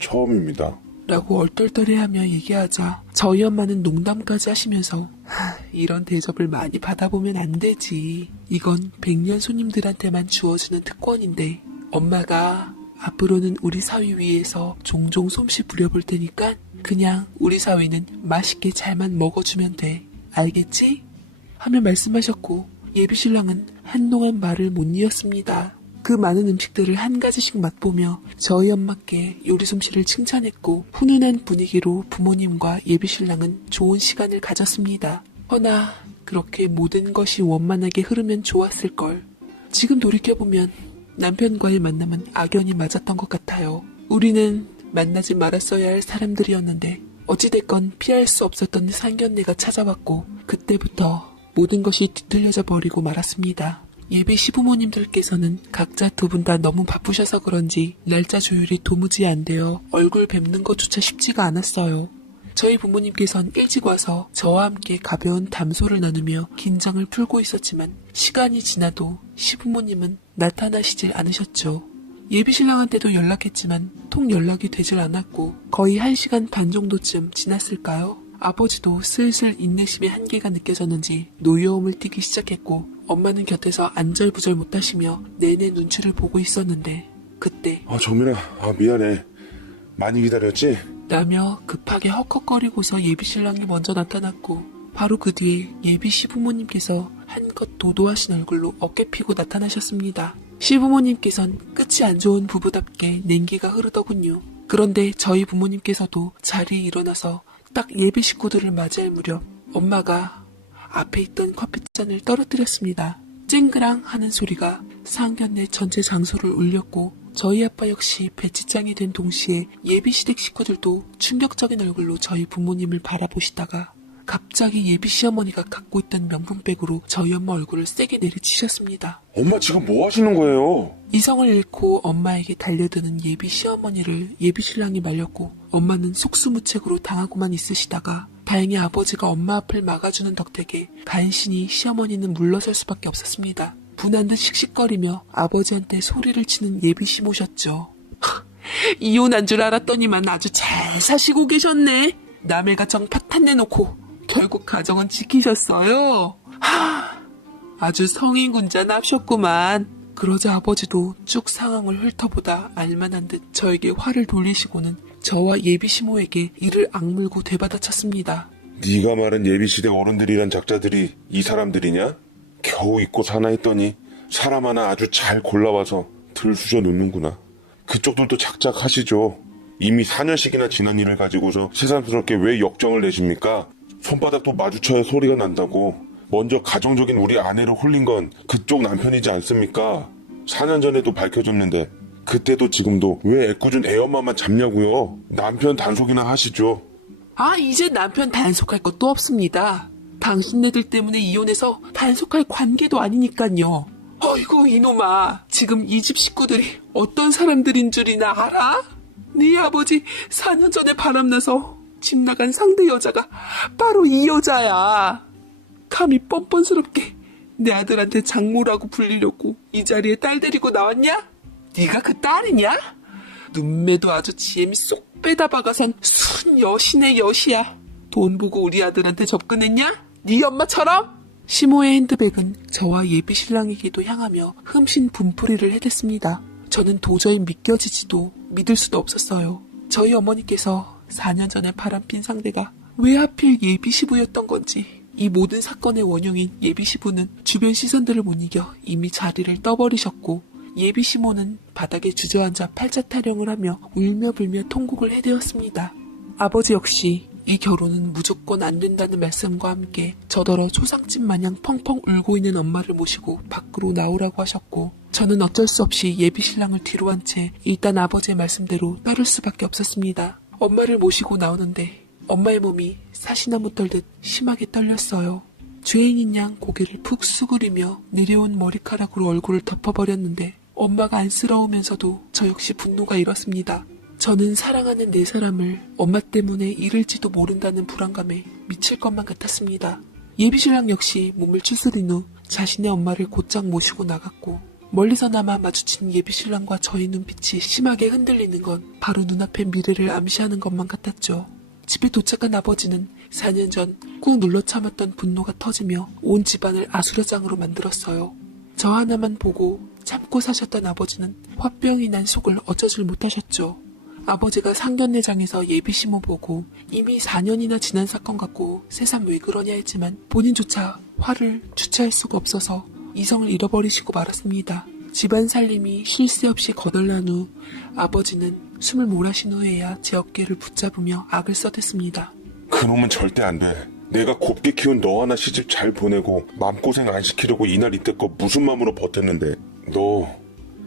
처음입니다. 라고 얼떨떨해하며 얘기하자 저희 엄마는 농담까지 하시면서 이런 대접을 많이 받아보면 안 되지. 이건 백년 손님들한테만 주어지는 특권인데 엄마가 앞으로는 우리 사위 위해서 종종 솜씨 부려볼 테니까 그냥 우리 사위는 맛있게 잘만 먹어주면 돼. 알겠지? 하며 말씀하셨고 예비신랑은 한동안 말을 못 이었습니다. 그 많은 음식들을 한 가지씩 맛보며 저희 엄마께 요리 솜씨를 칭찬했고 훈훈한 분위기로 부모님과 예비신랑은 좋은 시간을 가졌습니다. 허나 그렇게 모든 것이 원만하게 흐르면 좋았을걸. 지금 돌이켜보면 남편과의 만남은 악연이 맞았던 것 같아요. 우리는 만나지 말았어야 할 사람들이었는데 어찌됐건 피할 수 없었던 상견례가 찾아왔고 그때부터 모든 것이 뒤틀려져 버리고 말았습니다. 예비 시부모님들께서는 각자 두 분 다 너무 바쁘셔서 그런지 날짜 조율이 도무지 안 되어 얼굴 뵙는 것조차 쉽지가 않았어요. 저희 부모님께선 일찍 와서 저와 함께 가벼운 담소를 나누며 긴장을 풀고 있었지만 시간이 지나도 시부모님은 나타나시질 않으셨죠. 예비신랑한테도 연락했지만 통 연락이 되질 않았고 거의 1시간 반 정도쯤 지났을까요? 아버지도 슬슬 인내심의 한계가 느껴졌는지 노여움을 띠기 시작했고 엄마는 곁에서 안절부절 못하시며 내내 눈치를 보고 있었는데 그때 정민아, 미안해. 많이 기다렸지? 라며 급하게 헉헉거리고서 예비신랑이 먼저 나타났고 바로 그 뒤에 예비 시부모님께서 한껏 도도하신 얼굴로 어깨 피고 나타나셨습니다. 시부모님께선 끝이 안 좋은 부부답게 냉기가 흐르더군요. 그런데 저희 부모님께서도 자리에 일어나서 딱 예비 식구들을 맞이할 무렵 엄마가 앞에 있던 커피잔을 떨어뜨렸습니다. 쨍그랑 하는 소리가 상견례 전체 장소를 울렸고 저희 아빠 역시 배치장이 된 동시에 예비 시댁 식구들도 충격적인 얼굴로 저희 부모님을 바라보시다가 갑자기 예비 시어머니가 갖고 있던 명품백으로 저희 엄마 얼굴을 세게 내리치셨습니다. 엄마 지금 뭐 하시는 거예요? 이성을 잃고 엄마에게 달려드는 예비 시어머니를 예비 신랑이 말렸고 엄마는 속수무책으로 당하고만 있으시다가 다행히 아버지가 엄마 앞을 막아주는 덕택에 간신히 시어머니는 물러설 수밖에 없었습니다. 분한 듯 씩씩거리며 아버지한테 소리를 치는 예비 시모셨죠. 이혼한 줄 알았더니만 아주 잘 사시고 계셨네. 남의 가정 파탄내놓고 결국 가정은 지키셨어요. 아주 성인군자 납셨구만. 그러자 아버지도 쭉 상황을 훑어보다 알만한 듯 저에게 화를 돌리시고는 저와 예비 시모에게 이를 악물고 되받아쳤습니다. 네가 말한 예비시대 어른들이란 작자들이 이 사람들이냐? 겨우 잊고 사나 했더니 사람 하나 아주 잘 골라와서 들쑤셔 넣는구나. 그쪽들도 작작하시죠. 이미 4년씩이나 지난 일을 가지고서 새삼스럽게 왜 역정을 내십니까? 손바닥도 마주쳐야 소리가 난다고. 먼저 가정적인 우리 아내를 홀린 건 그쪽 남편이지 않습니까? 4년 전에도 밝혀졌는데 그때도 지금도 왜 애꿎은 애엄마만 잡냐고요. 남편 단속이나 하시죠. 이제 남편 단속할 것도 없습니다. 당신네들 때문에 이혼해서 단속할 관계도 아니니깐요. 어이구 이놈아, 지금 이 집 식구들이 어떤 사람들인 줄이나 알아? 네 아버지 4년 전에 바람나서 집 나간 상대 여자가 바로 이 여자야. 감히 뻔뻔스럽게 내 아들한테 장모라고 불리려고 이 자리에 딸 데리고 나왔냐? 네가 그 딸이냐? 눈매도 아주 지엠이 쏙 빼다 박아선 순 여신의 여시야. 돈 보고 우리 아들한테 접근했냐? 네 엄마처럼? 시모의 핸드백은 저와 예비 신랑에게도 향하며 흠씬 분풀이를 해댔습니다. 저는 도저히 믿겨지지도 믿을 수도 없었어요. 저희 어머니께서 4년 전에 바람핀 상대가 왜 하필 예비 시부였던 건지, 이 모든 사건의 원흉인 예비 시부는 주변 시선들을 못 이겨 이미 자리를 떠버리셨고, 예비 시모는 바닥에 주저앉아 팔자 타령을 하며 울며 불며 통곡을 해대었습니다. 아버지 역시 이 결혼은 무조건 안 된다는 말씀과 함께 저더러 초상집 마냥 펑펑 울고 있는 엄마를 모시고 밖으로 나오라고 하셨고, 저는 어쩔 수 없이 예비 신랑을 뒤로 한 채 일단 아버지의 말씀대로 따를 수밖에 없었습니다. 엄마를 모시고 나오는데 엄마의 몸이 사시나무 떨듯 심하게 떨렸어요. 죄인인 양 고개를 푹 수그리며 내려온 머리카락으로 얼굴을 덮어버렸는데 엄마가 안쓰러우면서도 저 역시 분노가 일었습니다. 저는 사랑하는 내 사람을 엄마 때문에 잃을지도 모른다는 불안감에 미칠 것만 같았습니다. 예비신랑 역시 몸을 추스린 후 자신의 엄마를 곧장 모시고 나갔고, 멀리서나마 마주친 예비신랑과 저의 눈빛이 심하게 흔들리는 건 바로 눈앞의 미래를 암시하는 것만 같았죠. 집에 도착한 아버지는 4년 전 꾹 눌러 참았던 분노가 터지며 온 집안을 아수라장으로 만들었어요. 저 하나만 보고 참고 사셨던 아버지는 화병이 난 속을 어쩌질 못하셨죠. 아버지가 상견례장에서 예비시모 보고 이미 4년이나 지난 사건 같고 새삼 왜 그러냐 했지만 본인조차 화를 주체할 수가 없어서 이성을 잃어버리시고 말았습니다. 집안 살림이 쉴 새 없이 거덜난 후 아버지는 숨을 몰아신 후에야 제 어깨를 붙잡으며 악을 써댔습니다. 그놈은 절대 안 돼. 내가 곱게 키운 너 하나 시집 잘 보내고 맘고생 안 시키려고 이날 이때껏 무슨 맘으로 버텼는데, 너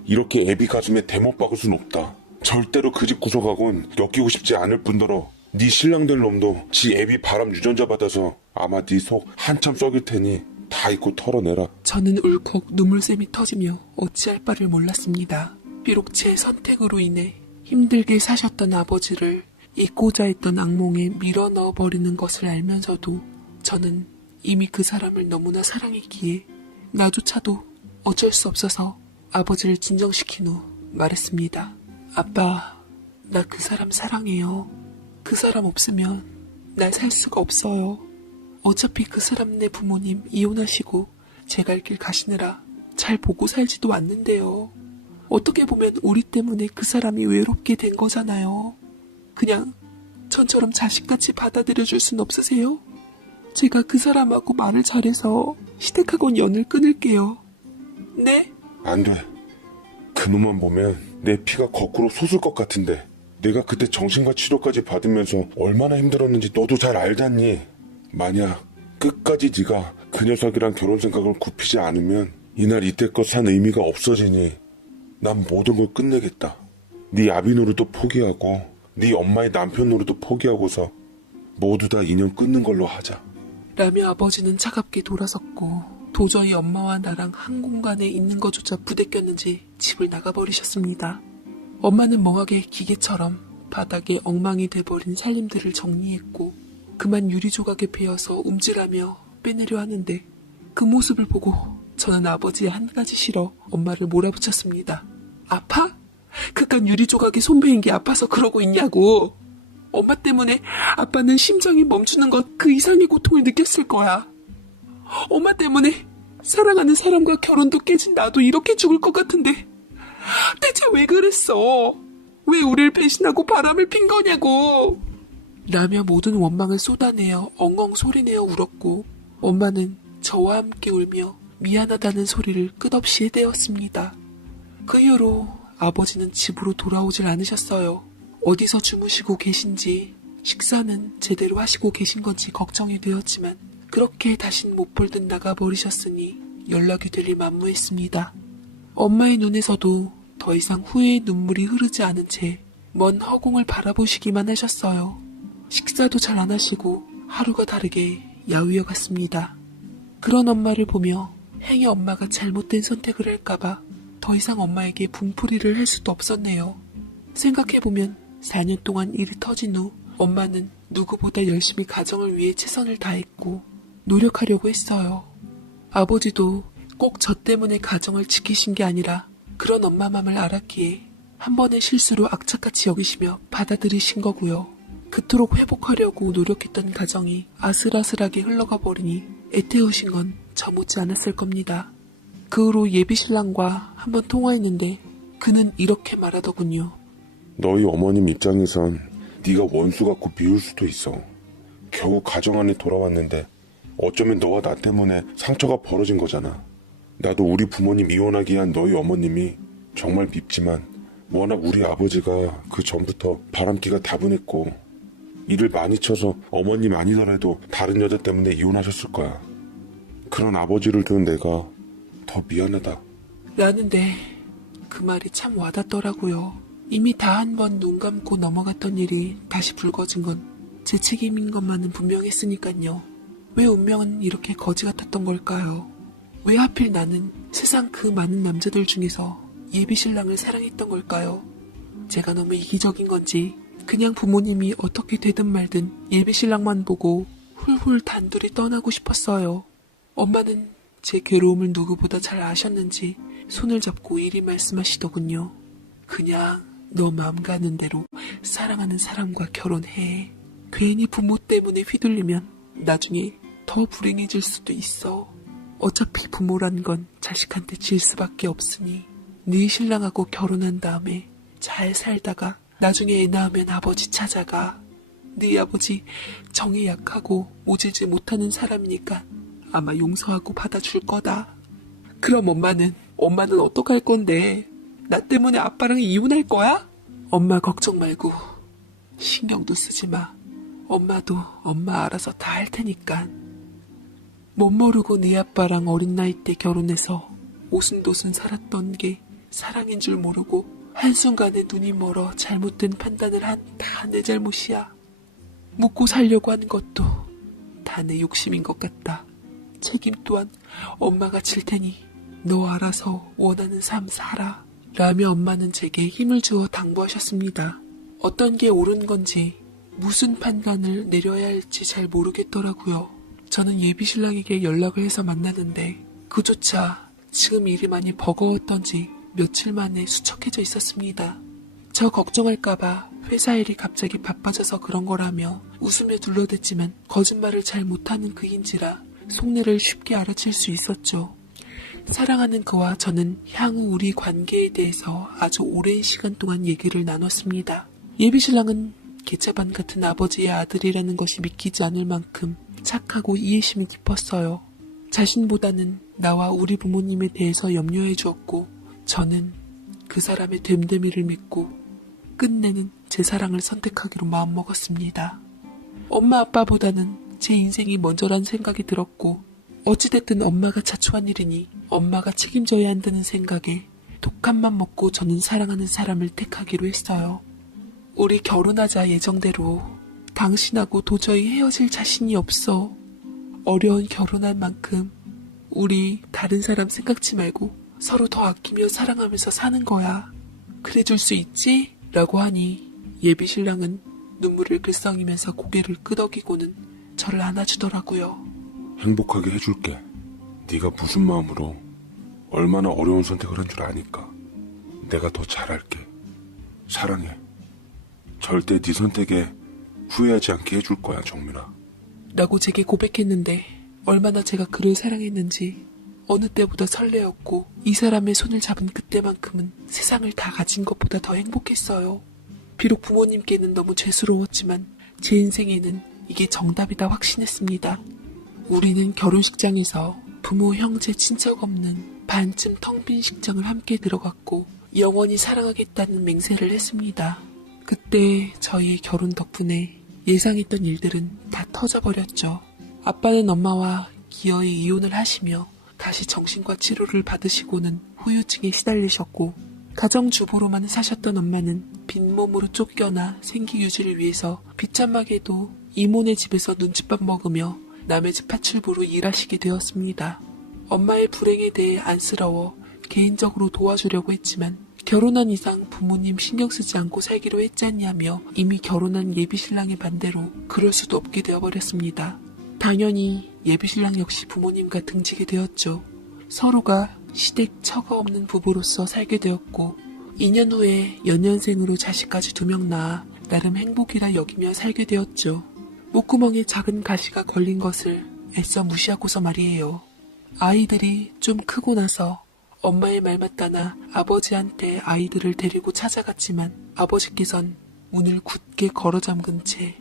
이렇게 애비 가슴에 대못 박을 순 없다. 절대로 그 집 구석하곤 엮이고 싶지 않을 뿐더러 네 신랑 될 놈도 지 애비 바람 유전자 받아서 아마 네 속 한참 썩일 테니 다 잊고 털어내라. 저는 울컥 눈물샘이 터지며 어찌할 바를 몰랐습니다. 비록 제 선택으로 인해 힘들게 사셨던 아버지를 잊고자 했던 악몽에 밀어 넣어버리는 것을 알면서도 저는 이미 그 사람을 너무나 사랑했기에 나조차도 어쩔 수 없어서 아버지를 진정시킨 후 말했습니다. 아빠, 나 그 사람 사랑해요. 그 사람 없으면 날 살 수가 없어요. 어차피 그 사람 네 부모님 이혼하시고 제 갈 길 가시느라 잘 보고 살지도 않는데요. 어떻게 보면 우리 때문에 그 사람이 외롭게 된 거잖아요. 그냥 전처럼 자식같이 받아들여줄 순 없으세요? 제가 그 사람하고 말을 잘해서 시댁하고는 연을 끊을게요. 네? 안 돼. 그놈만 보면 내 피가 거꾸로 솟을 것 같은데, 내가 그때 정신과 치료까지 받으면서 얼마나 힘들었는지 너도 잘 알잖니. 만약 끝까지 네가 그 녀석이랑 결혼 생각을 굽히지 않으면 이날 이때껏 산 의미가 없어지니 난 모든 걸 끝내겠다. 네 아비 노릇도 포기하고 네 엄마의 남편 노릇도 포기하고서 모두 다 인연 끊는 걸로 하자. 라며 아버지는 차갑게 돌아섰고 도저히 엄마와 나랑 한 공간에 있는 것조차 부대꼈는지 집을 나가버리셨습니다. 엄마는 멍하게 기계처럼 바닥에 엉망이 돼버린 살림들을 정리했고 그만 유리조각에 베어서 움찔하며 빼내려 하는데, 그 모습을 보고 저는 아버지의 한 가지 싫어 엄마를 몰아붙였습니다. 아파? 그깟 유리조각에 손 베인 게 아파서 그러고 있냐고. 엄마 때문에 아빠는 심장이 멈추는 것 그 이상의 고통을 느꼈을 거야. 엄마 때문에 사랑하는 사람과 결혼도 깨진 나도 이렇게 죽을 것 같은데 대체 왜 그랬어? 왜 우릴 배신하고 바람을 핀 거냐고. 라며 모든 원망을 쏟아내어 엉엉 소리내어 울었고, 엄마는 저와 함께 울며 미안하다는 소리를 끝없이 해대었습니다. 그 이후로 아버지는 집으로 돌아오질 않으셨어요. 어디서 주무시고 계신지, 식사는 제대로 하시고 계신 건지 걱정이 되었지만 그렇게 다신 못 볼 듯 나가버리셨으니 연락이 될 리 만무했습니다. 엄마의 눈에서도 더 이상 후회의 눈물이 흐르지 않은 채 먼 허공을 바라보시기만 하셨어요. 식사도 잘 안 하시고 하루가 다르게 야위어 갔습니다. 그런 엄마를 보며 행여 엄마가 잘못된 선택을 할까봐 더 이상 엄마에게 분풀이를 할 수도 없었네요. 생각해보면 4년 동안 일이 터진 후 엄마는 누구보다 열심히 가정을 위해 최선을 다했고 노력하려고 했어요. 아버지도 꼭 저 때문에 가정을 지키신 게 아니라 그런 엄마 맘을 알았기에 한 번의 실수로 악착같이 여기시며 받아들이신 거고요. 그토록 회복하려고 노력했던 가정이 아슬아슬하게 흘러가 버리니 애태우신 건 저 못지 않았을 겁니다. 그 후로 예비신랑과 한번 통화했는데 그는 이렇게 말하더군요. 너희 어머님 입장에선 네가 원수 같고 미울 수도 있어. 겨우 가정 안에 돌아왔는데 어쩌면 너와 나 때문에 상처가 벌어진 거잖아. 나도 우리 부모님 이혼하게 한 너희 어머님이 정말 밉지만 워낙 우리 아버지가 그 전부터 바람기가 다분했고 일을 많이 쳐서 어머님 아니더라도 다른 여자 때문에 이혼하셨을 거야. 그런 아버지를 둔 내가 더 미안하다. 라는데 그 말이 참 와닿더라고요. 이미 다 한 번 눈 감고 넘어갔던 일이 다시 불거진 건 제 책임인 것만은 분명했으니까요. 왜 운명은 이렇게 거지 같았던 걸까요? 왜 하필 나는 세상 그 많은 남자들 중에서 예비신랑을 사랑했던 걸까요? 제가 너무 이기적인 건지 그냥 부모님이 어떻게 되든 말든 예비신랑만 보고 훌훌 단둘이 떠나고 싶었어요. 엄마는 제 괴로움을 누구보다 잘 아셨는지 손을 잡고 이리 말씀하시더군요. 그냥 너 마음 가는 대로 사랑하는 사람과 결혼해. 괜히 부모 때문에 휘둘리면 나중에 더 불행해질 수도 있어. 어차피 부모란 건 자식한테 질 수밖에 없으니 네 신랑하고 결혼한 다음에 잘 살다가 나중에 애 낳으면 아버지 찾아가. 네 아버지 정이 약하고 모질지 못하는 사람이니까 아마 용서하고 받아줄 거다. 그럼 엄마는 어떡할 건데? 나 때문에 아빠랑 이혼할 거야? 엄마 걱정 말고 신경도 쓰지 마. 엄마도 엄마 알아서 다 할 테니까. 못 모르고 네 아빠랑 어린 나이 때 결혼해서 오순도순 살았던 게 사랑인 줄 모르고 한순간에 눈이 멀어 잘못된 판단을 한 다 내 잘못이야. 묻고 살려고 한 것도 다 내 욕심인 것 같다. 책임 또한 엄마가 질 테니 너 알아서 원하는 삶 살아. 라며 엄마는 제게 힘을 주어 당부하셨습니다. 어떤 게 옳은 건지 무슨 판단을 내려야 할지 잘 모르겠더라고요. 저는 예비신랑에게 연락을 해서 만나는데 그조차 지금 일이 많이 버거웠던지 며칠 만에 수척해져 있었습니다. 저 걱정할까봐 회사 일이 갑자기 바빠져서 그런 거라며 웃으며 둘러댔지만 거짓말을 잘 못하는 그인지라 속내를 쉽게 알아챌 수 있었죠. 사랑하는 그와 저는 향후 우리 관계에 대해서 아주 오랜 시간 동안 얘기를 나눴습니다. 예비신랑은 개차반 같은 아버지의 아들이라는 것이 믿기지 않을 만큼 착하고 이해심이 깊었어요. 자신보다는 나와 우리 부모님에 대해서 염려해 주었고 저는 그 사람의 됨됨이를 믿고 끝내는 제 사랑을 선택하기로 마음먹었습니다. 엄마 아빠보다는 제 인생이 먼저란 생각이 들었고 어찌됐든 엄마가 자초한 일이니 엄마가 책임져야 한다는 생각에 독한맘 먹고 저는 사랑하는 사람을 택하기로 했어요. 우리 결혼하자 예정대로 당신하고 도저히 헤어질 자신이 없어. 어려운 결혼할 만큼 우리 다른 사람 생각지 말고 서로 더 아끼며 사랑하면서 사는 거야. 그래줄 수 있지? 라고 하니 예비신랑은 눈물을 글썽이면서 고개를 끄덕이고는 저를 안아주더라고요. 행복하게 해줄게. 네가 무슨 마음으로 얼마나 어려운 선택을 한 줄 아니까 내가 더 잘할게. 사랑해. 절대 네 선택에 후회하지 않게 해줄 거야, 정민아. 라고 제게 고백했는데 얼마나 제가 그를 사랑했는지 어느 때보다 설레었고 이 사람의 손을 잡은 그때만큼은 세상을 다 가진 것보다 더 행복했어요. 비록 부모님께는 너무 죄스러웠지만 제 인생에는 이게 정답이다 확신했습니다. 우리는 결혼식장에서 부모, 형제, 친척 없는 반쯤 텅 빈 식장을 함께 들어갔고 영원히 사랑하겠다는 맹세를 했습니다. 그때 저희의 결혼 덕분에 예상했던 일들은 다 터져버렸죠. 아빠는 엄마와 기어이 이혼을 하시며 다시 정신과 치료를 받으시고는 후유증에 시달리셨고, 가정주부로만 사셨던 엄마는 빈몸으로 쫓겨나 생기 유지를 위해서 비참하게도 이모네 집에서 눈칫밥 먹으며 남의 집 파출부로 일하시게 되었습니다. 엄마의 불행에 대해 안쓰러워 개인적으로 도와주려고 했지만 결혼한 이상 부모님 신경 쓰지 않고 살기로 했지 않냐며 이미 결혼한 예비신랑의 반대로 그럴 수도 없게 되어버렸습니다. 당연히 예비신랑 역시 부모님과 등지게 되었죠. 서로가 시댁 처가 없는 부부로서 살게 되었고 2년 후에 연년생으로 자식까지 2명 낳아 나름 행복이라 여기며 살게 되었죠. 목구멍에 작은 가시가 걸린 것을 애써 무시하고서 말이에요. 아이들이 좀 크고 나서 엄마의 말 맞다나 아버지한테 아이들을 데리고 찾아갔지만 아버지께선 문을 굳게 걸어 잠근 채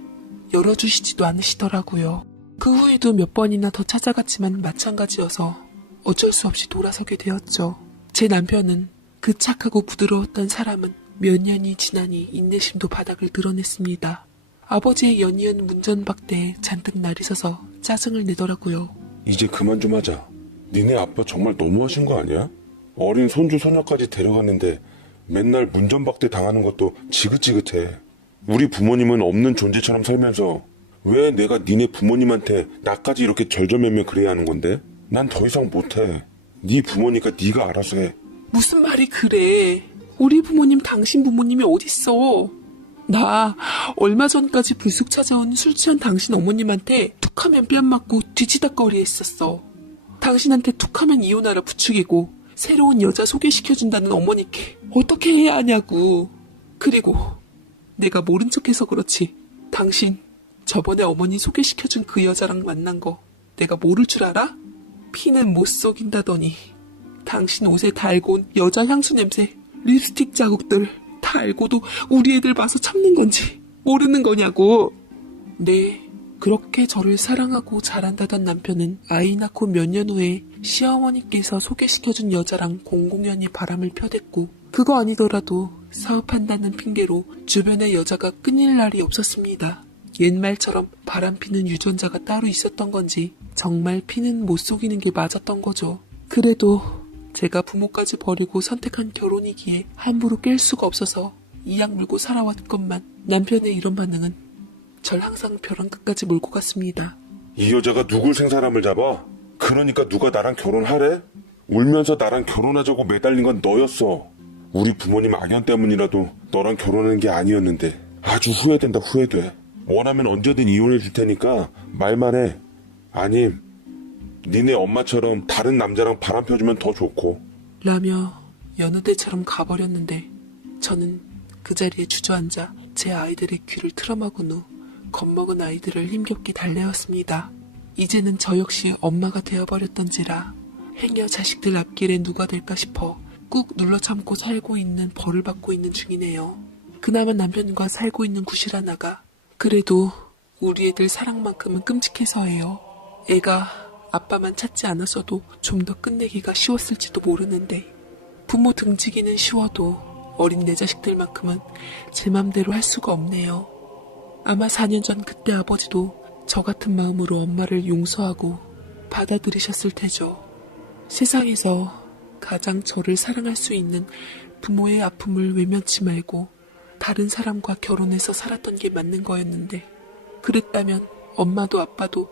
열어주시지도 않으시더라고요. 그 후에도 몇 번이나 더 찾아갔지만 마찬가지여서 어쩔 수 없이 돌아서게 되었죠. 제 남편은 그 착하고 부드러웠던 사람은 몇 년이 지나니 인내심도 바닥을 드러냈습니다. 아버지의 연이은 문전박대에 잔뜩 날이 서서 짜증을 내더라고요. 이제 그만 좀 하자. 니네 아빠 정말 너무하신 거 아니야? 어린 손주 손녀까지 데려갔는데 맨날 문전박대 당하는 것도 지긋지긋해. 우리 부모님은 없는 존재처럼 살면서 왜 내가 니네 부모님한테 나까지 이렇게 절절매매 그래야 하는 건데? 난 더 이상 못해. 네 부모니까 네가 알아서 해. 무슨 말이 그래. 우리 부모님 당신 부모님이 어딨어. 나 얼마 전까지 불쑥 찾아온 술 취한 당신 어머님한테 툭하면 뺨 맞고 뒤치다꺼리 했었어. 당신한테 툭하면 이혼하라 부추기고 새로운 여자 소개시켜준다는 어머니께 어떻게 해야 하냐고. 그리고 내가 모른 척해서 그렇지 당신 저번에 어머니 소개시켜준 그 여자랑 만난 거 내가 모를 줄 알아? 피는 못 속인다더니 당신 옷에 달고 온 여자 향수 냄새, 립스틱 자국들 다 알고도 우리 애들 봐서 참는 건지 모르는 거냐고. 네, 그렇게 저를 사랑하고 잘한다던 남편은 아이 낳고 몇 년 후에 시어머니께서 소개시켜준 여자랑 공공연히 바람을 펴댔고 그거 아니더라도 사업한다는 핑계로 주변의 여자가 끊일 날이 없었습니다. 옛말처럼 바람피는 유전자가 따로 있었던 건지 정말 피는 못 속이는 게 맞았던 거죠. 그래도 제가 부모까지 버리고 선택한 결혼이기에 함부로 깰 수가 없어서 이악 물고 살아왔건만 남편의 이런 반응은 절 항상 벼랑 끝까지 몰고 갔습니다. 이 여자가 누굴 생사람을 잡아? 그러니까 누가 나랑 결혼하래? 울면서 나랑 결혼하자고 매달린 건 너였어. 우리 부모님 악연 때문이라도 너랑 결혼하는 게 아니었는데 아주 후회된다 후회돼. 원하면 언제든 이혼해 줄 테니까 말만 해. 아님 니네 엄마처럼 다른 남자랑 바람 펴주면 더 좋고. 라며 여느 때처럼 가버렸는데 저는 그 자리에 주저앉아 제 아이들의 귀를 틀어막은 후 겁먹은 아이들을 힘겹게 달래었습니다. 이제는 저 역시 엄마가 되어버렸던지라 행여 자식들 앞길에 누가 될까 싶어 꾹 눌러 참고 살고 있는 벌을 받고 있는 중이네요. 그나마 남편과 살고 있는 구실 하나가 그래도 우리 애들 사랑만큼은 끔찍해서예요. 애가 아빠만 찾지 않았어도 좀 더 끝내기가 쉬웠을지도 모르는데 부모 등지기는 쉬워도 어린 내 자식들만큼은 제 맘대로 할 수가 없네요. 아마 4년 전 그때 아버지도 저 같은 마음으로 엄마를 용서하고 받아들이셨을 테죠. 세상에서 가장 저를 사랑할 수 있는 부모의 아픔을 외면치 말고 다른 사람과 결혼해서 살았던 게 맞는 거였는데 그랬다면 엄마도 아빠도